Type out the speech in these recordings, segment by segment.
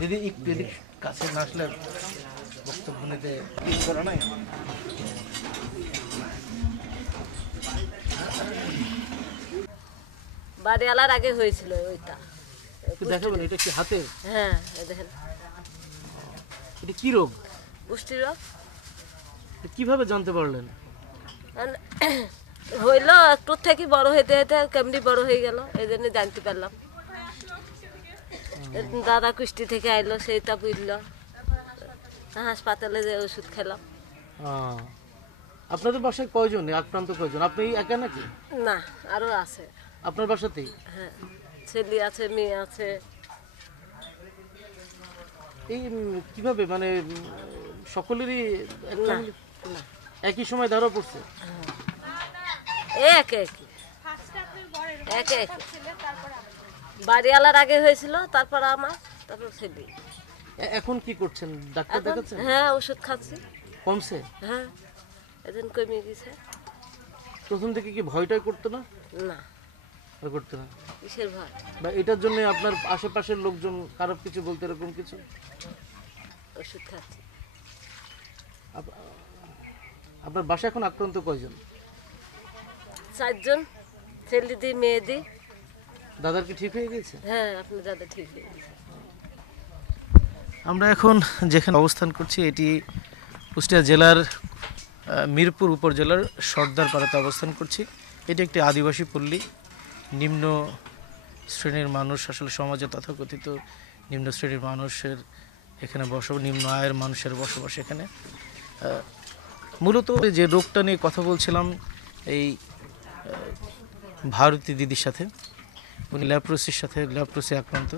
দিদি একটু এদিক কাছে না আসলে বক্তব্য নিতে করা নাই। বাড়িওয়ালার আগে হয়েছিল ওইটা। দেখাবেন এটা কি হাতে? হ্যাঁ দেখেন, এটা কি রোগ? পুষ্টি রোগ। কিভাবে জানতে পারলেন? হইলো একটু থেকে বড় হইতে হইতে কেমনি বড় হয়ে গেল, এই জন্য জানতে পারলাম। দাদা কুষ্টি থেকে আইলো, সেইটা বুঝলো, হাসপাতালে যে ওষুধ খেলাম। আপনাদের বাসায় কয়জন আক্রান্ত? কয়জন? আপনি একা নাকি? না, আরো আছে। আপনার বাসাতেই? হ্যাঁ, ছেলে আছে, মেয়ে আছে। এই কিভাবে মানে সকলেরই একই সময় ধরা পড়ছে? একে একে বাড়িওয়ালার আগে হয়েছিল, তারপর আমার, তারপর ছেলে। এখন কি করছেন? ডাক্তার দেখাচ্ছেন? হ্যাঁ, ওষুধ খাচ্ছি। কমছে? হ্যাঁ, এখন কমে গেছে। প্রথম থেকে কি ভয়টাই করতো না? না, ভয় করতো না। কিসের ভয়? বা এটার জন্য আপনার আশেপাশের লোকজন কারো কিছু বলতে, এরকম কিছু? ওষুধ খাচ্ছি। আপনার বাসা এখন আক্রান্ত কয়জন? 4 জন, ছেলে দি মেয়ে দি। দাদার কি ঠিক হয়ে গেছে? হ্যাঁ, আপনার দাদা ঠিক হয়ে গেছে। আমরা এখন যেখানে অবস্থান করছি এটি কুষ্টিয়া জেলার মিরপুর উপজেলার সর্দারপাড়াতে অবস্থান করছি। এটি একটি আদিবাসী পল্লী। নিম্ন শ্রেণীর মানুষ, আসলে সমাজে তথাকথিত নিম্ন শ্রেণীর মানুষের এখানে বসবাস, নিম্ন আয়ের মানুষের বসবাস এখানে। মূলত যে রোগটা নিয়ে কথা বলছিলাম এই ভারতী দিদির সাথে, উনি ল্যাপ্রোসি আক্রান্ত,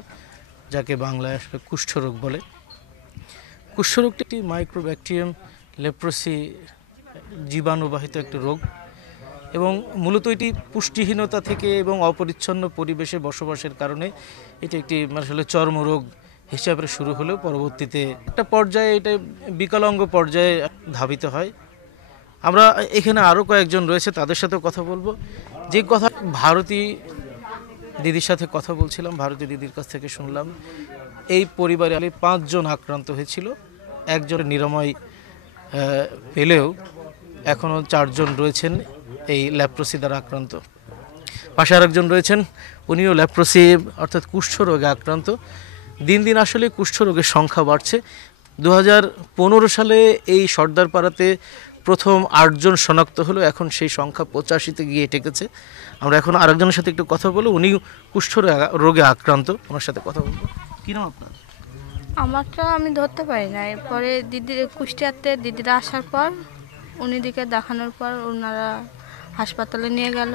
যাকে বাংলায় আসলে কুষ্ঠরোগ বলে। কুষ্ঠরোগটি একটি মাইক্রোব্যাকটেরিয়াম লেপ্রোসি জীবাণুবাহিত একটি রোগ এবং মূলত এটি পুষ্টিহীনতা থেকে এবং অপরিচ্ছন্ন পরিবেশে বসবাসের কারণে এটি একটি আসলে চর্মরোগ হিসাবে শুরু হলেও পরবর্তীতে একটা পর্যায়ে এটা বিকলাঙ্গ পর্যায়ে ধাবিত হয়। আমরা এখানে আরও কয়েকজন রয়েছে, তাদের সাথে কথা বলবো। যে কথা ভারতী দিদির সাথে কথা বলছিলাম, ভারতী দিদির কাছ থেকে শুনলাম এই পরিবারে 5 জন আক্রান্ত হয়েছিল। একজন নিরাময় পেলেও এখনও 4 জন রয়েছেন এই ল্যাপ্রোসি দ্বারা আক্রান্ত। পাশে আরেকজন রয়েছেন, উনিও ল্যাপ্রোসি অর্থাৎ কুষ্ঠরোগে আক্রান্ত। দিন দিন আসলে কুষ্ঠরোগের সংখ্যা বাড়ছে। 2015 সালে এই সর্দারপাড়াতে প্রথম 8 জন শনাক্ত হলো, এখন সেই সংখ্যা 85-তে গিয়ে ঠেকেছে। আমরা এখন আরেকজনের সাথে একটু কথা বলবো, উনি কুষ্ঠরোগে আক্রান্ত, ওনার সাথে কথা বলবো। কী নাম আপনার? আমারটা আমি ধরতে পারি না। এরপরে কুষ্টিয়াতে দিদিরা আসার পর উনি দিকে দেখানোর পর ওনারা হাসপাতালে নিয়ে গেল।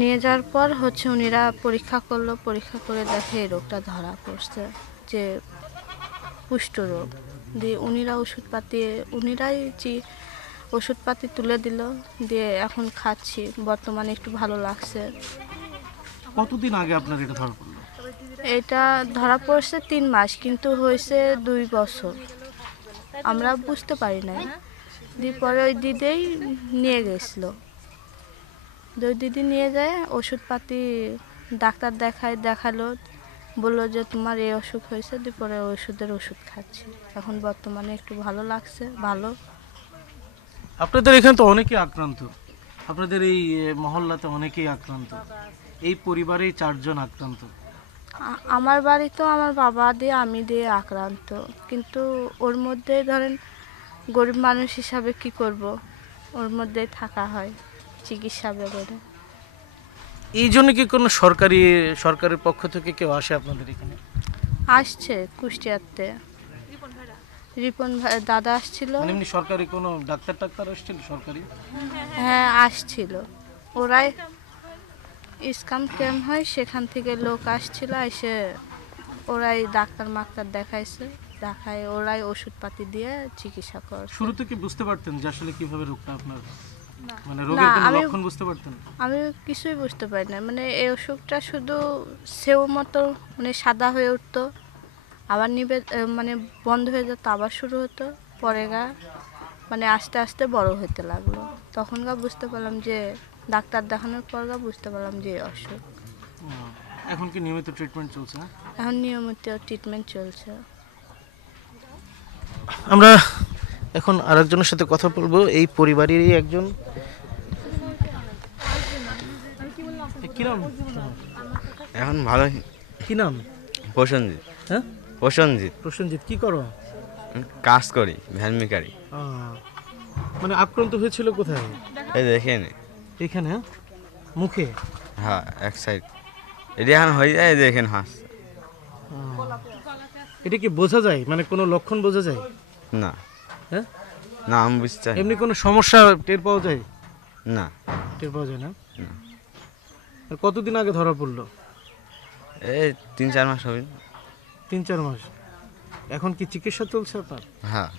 নিয়ে যাওয়ার পর উনিরা পরীক্ষা করলো, পরীক্ষা করে দেখে এই রোগটা ধরা পড়ছে যে কুষ্ঠরোগ। দিয়ে উনিরাই ওষুধপাতি তুলে দিল, দিয়ে এখন খাচ্ছি, বর্তমানে একটু ভালো লাগছে। কতদিন আগে আপনার এটা ধরা পড়লো? এটা ধরা পড়ছে 3 মাস, কিন্তু হয়েছে 2 বছর। আমরা বুঝতে পারি নাই। দিয়ে পরে ওই দিদিই নিয়ে গেছিল। ওই দিদি নিয়ে যায় ওষুধপাতি ডাক্তার দেখালো, বললো যে তোমার এই অসুখ হয়েছে। দিয়ে পরে ওষুধ খাচ্ছি, এখন বর্তমানে একটু ভালো লাগছে। ভালো। আপনাদের এখানে তো অনেকেই আক্রান্ত, আপনাদের এই মহল্লাতে অনেকেই আক্রান্ত, এই পরিবারেই 4 জন আক্রান্ত। আমার বাড়ি তো আমার বাবা দিয়ে আমি দিয়ে আক্রান্ত, কিন্তু ওর মধ্যেই ধরেন গরিব মানুষ হিসাবে কি করব, ওর মধ্যেই থাকা হয় চিকিৎসা বেগরে। এই জন্য কি কোনো সরকারের পক্ষ থেকে কেউ আসে আপনাদের এখানে? আসছে কুষ্টিয়াতে, রিপন ভাই দাদা আসছিল। এমনি সরকারি কোনো ডাক্তার আসছিল সরকারি? হ্যাঁ, আসছিল। ওরাই স্ক্যাম ক্যাম্প হয়, সেখান থেকে লোক আসছিল, এসে ওরাই ডাক্তার দেখায় ওরাই ওষুধপাতি দিয়ে চিকিৎসা করে। শুরুতে কি বুঝতে পারতেন যে আসলে কিভাবে রোগটা আপনার, মানে রোগের কোনো লক্ষণ বুঝতে পারতেন? আমি কিছুই বুঝতে পারি না। মানে এই অসুখটা শুধু সেও মতো মানে সাদা হয়ে উঠতো, আবার মানে বন্ধ হয়ে যেত, আবার শুরু হতো, পরে মানে আস্তে আস্তে বড় হতে লাগলো। তখন বুঝতে পারলাম যে ডাক্তার দেখানোর পর বুঝতে পারলাম যে অসুখ। এখন কি নিয়মিত ট্রিটমেন্ট চলছে? এখন নিয়মিত ট্রিটমেন্ট চলছে। আমরা এখন আরেকজনের সাথে কথা বলবো, এই পরিবারেরই একজন। কি নাম? এখন ভালো। কি নাম? প্রসেনজিৎ। হ্যাঁ, প্রসেনজিৎ। প্রসেনজিৎ, কি করো? কাজ করি, ভ্যান মেকারি। মানে আক্রান্ত হয়েছিল কোথায়? এই দেখেন এখানে মুখে? হ্যাঁ, এক সাইড। এটা এখন হয়ে যায়, দেখেন হাঁস। এটা কি বোঝা যায়, মানে কোনো লক্ষণ বোঝা যায়? না। হ্যাঁ, না, আমি বুঝতে চাই এমনি কোনো সমস্যা টের পাওয়া যায়? না। টের পাওয়া যায় না? আর কতদিন আগে ধরা পড়লো? এই 3-4 মাস হবে। 3-4 মাস। এখন কি চিকিৎসা চলছে আপনার? হ্যাঁ।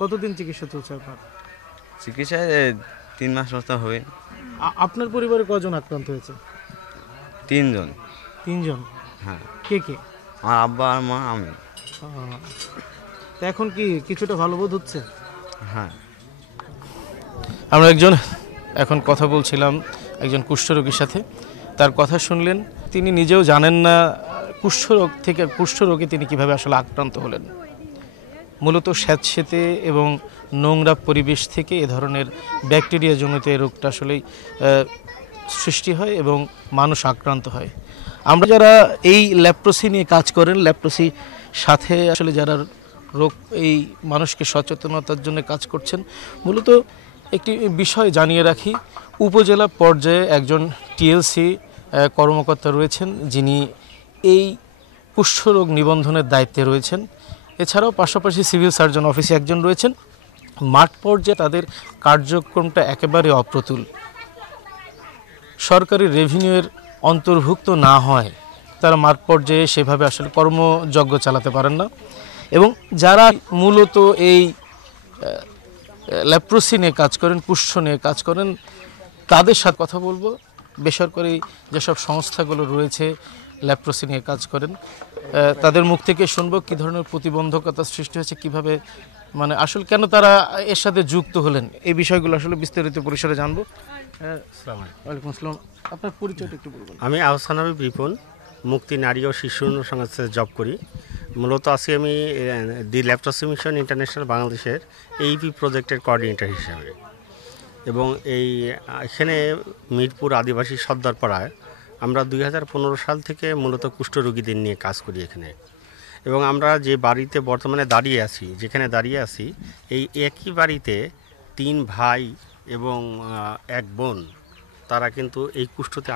কতদিন চিকিৎসা চলছে আপনার? চিকিৎসায় 3 মাস মতো হবে। আপনার পরিবারে কজন আক্রান্ত হয়েছে? 3 জন। 3 জন? হ্যাঁ। কে কে? আমার আব্বা আর মা, আমি। তা এখন কি কিছুটা ভালো বোধ হচ্ছে? হ্যাঁ। আমরা একজন এখন কথা বলছিলাম একজন কুষ্ঠরোগীর সাথে। তার কথা শুনলেন, তিনি নিজেও জানেন না কুষ্ঠরোগে তিনি কিভাবে আসলে আক্রান্ত হলেন। মূলত স্যাঁতসেঁতে এবং নোংরা পরিবেশ থেকে এ ধরনের ব্যাকটেরিয়া জনিত এই রোগটা আসলেই সৃষ্টি হয় এবং মানুষ আক্রান্ত হয়। আমরা যারা এই লেপ্রোসি নিয়ে কাজ করেন, লেপ্রোসি সাথে আসলে যারা রোগ এই মানুষকে সচেতনতার জন্য কাজ করছেন, মূলত একটি বিষয় জানিয়ে রাখি, উপজেলা পর্যায়ে একজন টিএলসি কর্মকর্তা রয়েছেন যিনি এই কুষ্ঠরোগ নিবন্ধনের দায়িত্বে রয়েছেন। এছাড়াও পাশাপাশি সিভিল সার্জন অফিসে একজন রয়েছেন। মাঠ পর্যায়ে তাদের কার্যক্রমটা একেবারে অপ্রতুল। সরকারি রেভিনিউয়ের অন্তর্ভুক্ত না হয় তারা মাঠ পর্যায়ে সেভাবে আসলে কর্মযজ্ঞ চালাতে পারেন না। এবং যারা মূলত এই লেপ্রোসি নিয়ে কাজ করেন, কুষ্ঠ নিয়ে কাজ করেন, তাদের সাথে কথা বলবো। বেসরকারি যেসব সংস্থাগুলো রয়েছে লেপ্রোসি নিয়ে কাজ করেন, তাদের মুখ থেকে শুনবো কী ধরনের প্রতিবন্ধকতা সৃষ্টি হয়েছে, কিভাবে মানে আসলে কেন তারা এর সাথে যুক্ত হলেন, এই বিষয়গুলো আসলে বিস্তারিত পরিসরে জানবো। ওয়ালাইকুম আসসালাম, আপনার পরিচয়টা একটু বলবেন? আমি আহসান হাবিব রিপন, মুক্তি নারী ও শিশু উন্নয়ন সংস্থায় জব করি। মূলত আজকে আমি দি লেপ্রোসি মিশন ইন্টারন্যাশনাল বাংলাদেশের এইপি প্রজেক্টের কোঅর্ডিনেটর হিসাবে। এবং এখানে মিরপুর আদিবাসী সর্দারপাড়ায় আমরা 2015 সাল থেকে মূলত কুষ্ঠরোগীদের নিয়ে কাজ করি এখানে। এবং আমরা যে বাড়িতে বর্তমানে দাঁড়িয়ে আছি, যেখানে দাঁড়িয়ে আছি, এই একই বাড়িতে 3 ভাই এবং 1 বোন, তারা কিন্তু এই কুষ্ঠতে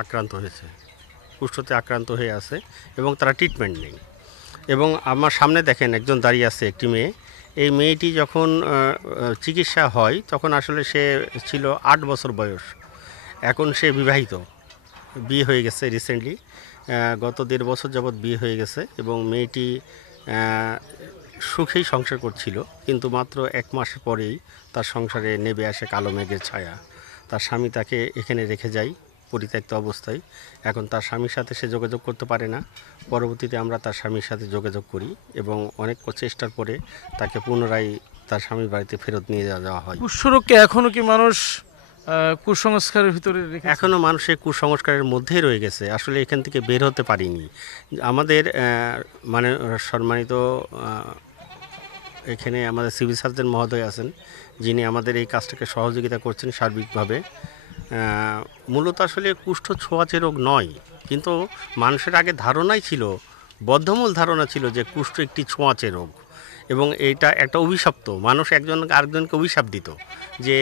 আক্রান্ত হয়ে আছে এবং তারা ট্রিটমেন্ট নেই। এবং আমার সামনে দেখেন একজন দাঁড়িয়ে আছে, একটি মেয়ে। এই মেয়েটি যখন চিকিৎসা হয় তখন আসলে সে ছিল 8 বছর বয়স। এখন সে বিবাহিত, বিয়ে হয়ে গেছে রিসেন্টলি, গত 1.5 বছর যাবৎ বিয়ে হয়ে গেছে। এবং মেয়েটি সুখেই সংসার করছিল, কিন্তু মাত্র 1 মাস পরেই তার সংসারে নেমে আসে কালো মেঘের ছায়া। তার স্বামী তাকে এখানে রেখে যায় পরিত্যক্ত অবস্থায়। এখন তার স্বামীর সাথে সে যোগাযোগ করতে পারে না। পরবর্তীতে আমরা তার স্বামীর সাথে যোগাযোগ করি এবং অনেক চেষ্টার পরে তাকে পুনরায় তার স্বামীর বাড়িতে ফেরত নিয়ে যাওয়া হয়। কুষ্ঠরোগকে এখনো কি মানুষ কুসংস্কারের ভিতরে রেখে? এখনও মানুষের কুসংস্কারের মধ্যেই রয়ে গেছে, আসলে এখান থেকে বের হতে পারিনি। আমাদের মানে সম্মানিত এখানে আমাদের সিভিল সার্জন মহোদয় আছেন, যিনি আমাদের এই কাজটাকে সহযোগিতা করছেন সার্বিকভাবে। মূলত আসলে কুষ্ঠ ছোঁয়াচে রোগ নয়, কিন্তু মানুষের আগে ধারণাই ছিল, বদ্ধমূল ধারণা ছিল যে কুষ্ঠ একটি ছোঁয়াচে রোগ এবং এটা একটা অভিশপ্ত। মানুষ একজন আরেকজনকে অভিশাপ দিত যে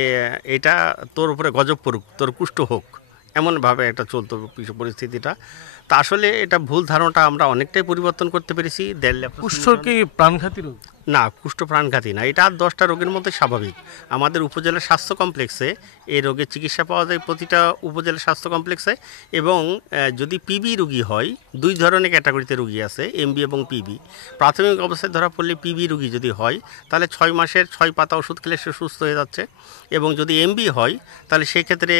এটা তোর উপরে গজব পড়ুক, তোর কুষ্ঠ হোক, এমনভাবে একটা চলতো পরিস্থিতিটা। তা আসলে এটা ভুল ধারণাটা আমরা অনেকটাই পরিবর্তন করতে পেরেছি। কুষ্ঠ কি প্রাণঘাতী রোগ? না, কুষ্ঠ প্রাণঘাতী না, এটা 10টা রোগের মধ্যে স্বাভাবিক। আমাদের উপজেলা স্বাস্থ্য কমপ্লেক্সে এই রোগের চিকিৎসা পাওয়া যায়, প্রতিটা উপজেলা স্বাস্থ্য কমপ্লেক্সে। এবং যদি পিবি রোগী হয়, 2 ধরনের ক্যাটাগরিতে রোগী আছে, এমবি এবং পিবি। প্রাথমিক অবস্থায় ধরা পড়লে পিবি রোগী যদি হয় তাহলে 6 মাসের 6 পাতা ওষুধ খেলে সে সুস্থ হয়ে যাচ্ছে। এবং যদি এমবি হয় তাহলে সেক্ষেত্রে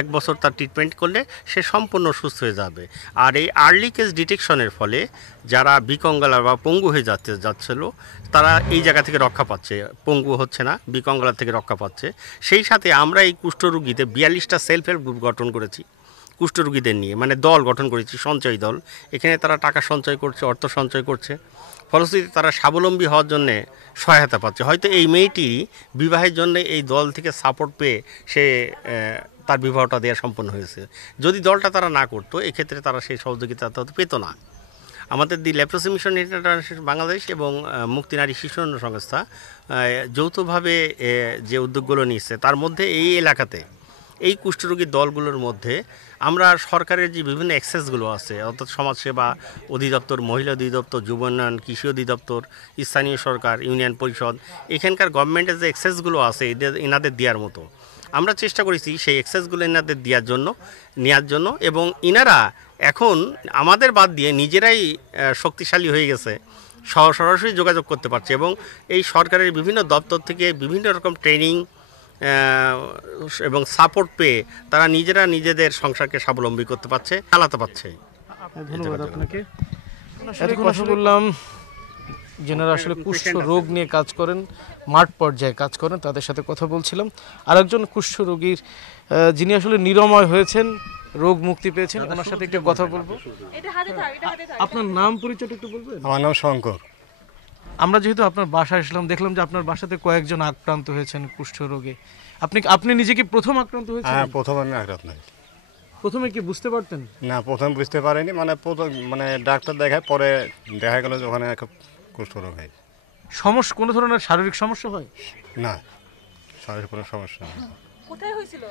1 বছর তার ট্রিটমেন্ট করলে সে সম্পূর্ণ সুস্থ হয়ে যাবে। আর এই আর্লি কেস ডিটেকশনের ফলে যারা বিকঙ্গালা বা পঙ্গু হয়ে যাচ্ছিল তারা এই জায়গা থেকে রক্ষা পাচ্ছে, পঙ্গু হচ্ছে না, বিকঙ্গালা থেকে রক্ষা পাচ্ছে। সেই সাথে আমরা এই কুষ্ঠরোগীতে 42টা সেলফ হেল্প গ্রুপ গঠন করেছি। কুষ্ঠরোগীদের নিয়ে, মানে দল গঠন করেছি, সঞ্চয় দল। এখানে তারা টাকা সঞ্চয় করছে, অর্থ সঞ্চয় করছে, ফলশ্রুতিতে তারা স্বাবলম্বী হওয়ার জন্যে সহায়তা পাচ্ছে। হয়তো এই মেয়েটি বিবাহের জন্য এই দল থেকে সাপোর্ট পেয়ে সে তার বিবাহটা দেওয়া সম্পন্ন হয়েছে। যদি দলটা তারা না করতো, এক্ষেত্রে তারা সেই সহযোগিতা হয়তো পেত না। আমাদের দি লেপ্রোসি মিশন ইন্টারন্যাশনাল বাংলাদেশ এবং মুক্তি নারী শিশু উন্নয়ন সংস্থা যৌথভাবে যে উদ্যোগগুলো নিচ্ছে, তার মধ্যে এই এলাকাতে এই কুষ্ঠরোগীর দলগুলোর মধ্যে আমরা সরকারের যে বিভিন্ন অ্যাক্সেসগুলো আছে, অর্থাৎ সমাজসেবা অধিদপ্তর, মহিলা অধিদপ্তর, যুব উন্নয়ন, কৃষি অধিদপ্তর, স্থানীয় সরকার, ইউনিয়ন পরিষদ, এখানকার গভর্নমেন্টের যে অ্যাক্সেসগুলো আছে এনাদের দেওয়ার মতো আমরা চেষ্টা করেছি সেই অ্যাক্সেসগুলো এনাদের নেওয়ার জন্য। এবং ইনারা এখন আমাদের বাদ দিয়ে নিজেরাই শক্তিশালী হয়ে গেছে, সরাসরি যোগাযোগ করতে পারছে এবং এই সরকারের বিভিন্ন দপ্তর থেকে বিভিন্ন রকম ট্রেনিং এবং সাপোর্ট পেয়ে তারা নিজেরা নিজেদের সংসারকে স্বাবলম্বী করতে পারছে, চালাতে পারছে। ধন্যবাদ আপনাকে। এতক্ষণ কথা বললাম যেনারা আসলে কুষ্ঠ রোগ নিয়ে কাজ করেন, মাঠ পর্যায়ে কাজ করেন, তাদের সাথে কথা বলছিলাম। আরেকজন কুষ্ঠ রোগীর যিনি আসলে নিরাময় হয়েছেন, রোগ মুক্তি পেয়েছেন, ওনার সাথে একটু কথা বলবো। আপনার নাম পরিচয়টা একটু বলবেন? আমার নাম শঙ্কর। আমরা যেহেতু আপনার বাসায় আসলাম, দেখলাম যে আপনার বাসাতে কয়েকজন আক্রান্ত হয়েছেন কুষ্ঠ রোগে। আপনি নিজে কি প্রথম আক্রান্ত হয়েছেন? হ্যাঁ, প্রথম আমি আঘাত নাই। প্রথমে কি বুঝতে পারতেন? না, প্রথম বুঝতে পারিনি, মানে ডাক্তার দেখায়, পরে দেখা গেল যে ওখানে একটা কুষ্ঠরোগ হয়। সমস্যা কোনো ধরনের শারীরিক সমস্যা হয় না, শারীরিক কোনো সমস্যা নেই। কোথায় হয়েছিল?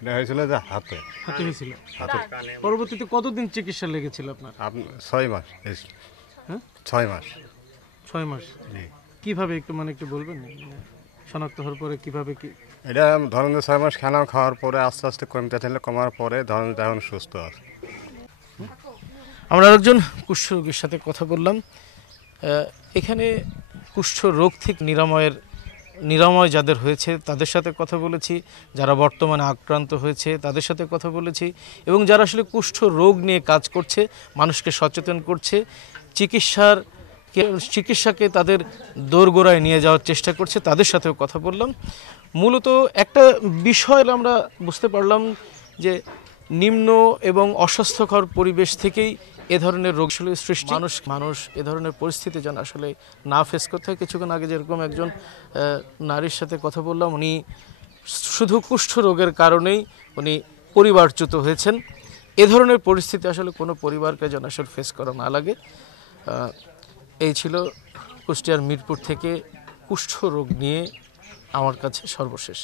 এটা হয়েছিল যে হাতে। হাতে হয়েছিল। হাতে পরবর্তীতে কতদিন চিকিৎসা লেগেছিল আপনার? 6 মাস। হ্যাঁ, 6 মাস। 6 মাস। জি। কিভাবে একটু বলবেন? শনাক্ত হওয়ার পরে কিভাবে কি? এটা ধরেন 6 মাস খাওয়ার পরে আস্তে আস্তে কমতে থাকলে, কমার পরে ধরেন এখন সুস্থ আছে। আমরা আরেকজন কুষ্ঠ রোগীর সাথে কথা বললাম। এখানে কুষ্ঠ রোগ থেকে নিরাময় যাদের হয়েছে তাদের সাথে কথা বলেছি, যারা বর্তমানে আক্রান্ত হয়েছে তাদের সাথে কথা বলেছি, এবং যারা আসলে কুষ্ঠ রোগ নিয়ে কাজ করছে, মানুষকে সচেতন করছে, চিকিৎসাকে তাদের দোরগোড়ায় নিয়ে যাওয়ার চেষ্টা করছে, তাদের সাথেও কথা বললাম। মূলত একটা বিষয় আমরা বুঝতে পারলাম যে নিম্ন এবং অস্বাস্থ্যকর পরিবেশ থেকেই এ ধরনের রোগ সৃষ্টি। মানুষ এ ধরনের পরিস্থিতি যেন আসলে না ফেস করতে হয়। কিছুক্ষণ আগে যেরকম একজন নারীর সাথে কথা বললাম, উনি শুধু কুষ্ঠ রোগের কারণেই উনি পরিবারচ্যুত হয়েছেন। এ ধরনের পরিস্থিতি আসলে কোনো পরিবারকে যেন আসলে ফেস করা না লাগে। এই ছিল কুষ্টিয়ার মিরপুর থেকে কুষ্ঠ রোগ নিয়ে আমার কাছে সর্বশেষ।